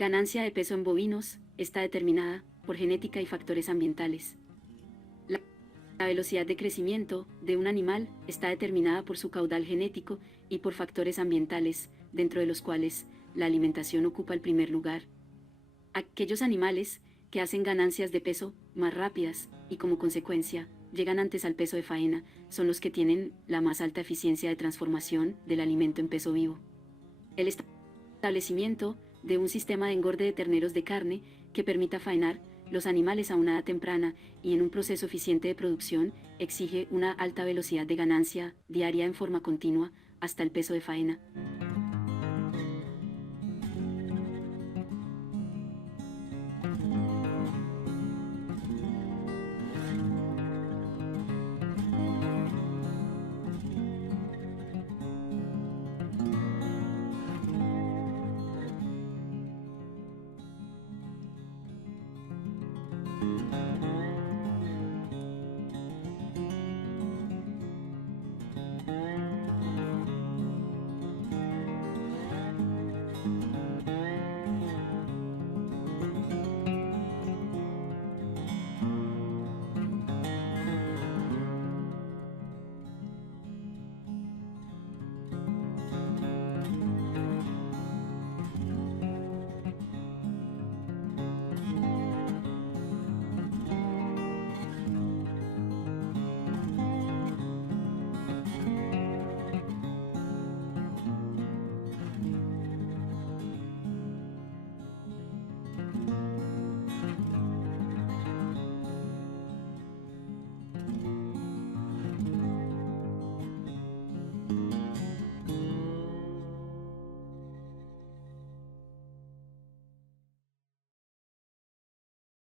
Ganancia de peso en bovinos está determinada por genética y factores ambientales. La velocidad de crecimiento de un animal está determinada por su caudal genético y por factores ambientales, dentro de los cuales la alimentación ocupa el primer lugar. Aquellos animales que hacen ganancias de peso más rápidas y como consecuencia llegan antes al peso de faena son los que tienen la más alta eficiencia de transformación del alimento en peso vivo. El establecimiento de un sistema de engorde de terneros de carne que permita faenar los animales a una edad temprana y en un proceso eficiente de producción exige una alta velocidad de ganancia diaria en forma continua hasta el peso de faena.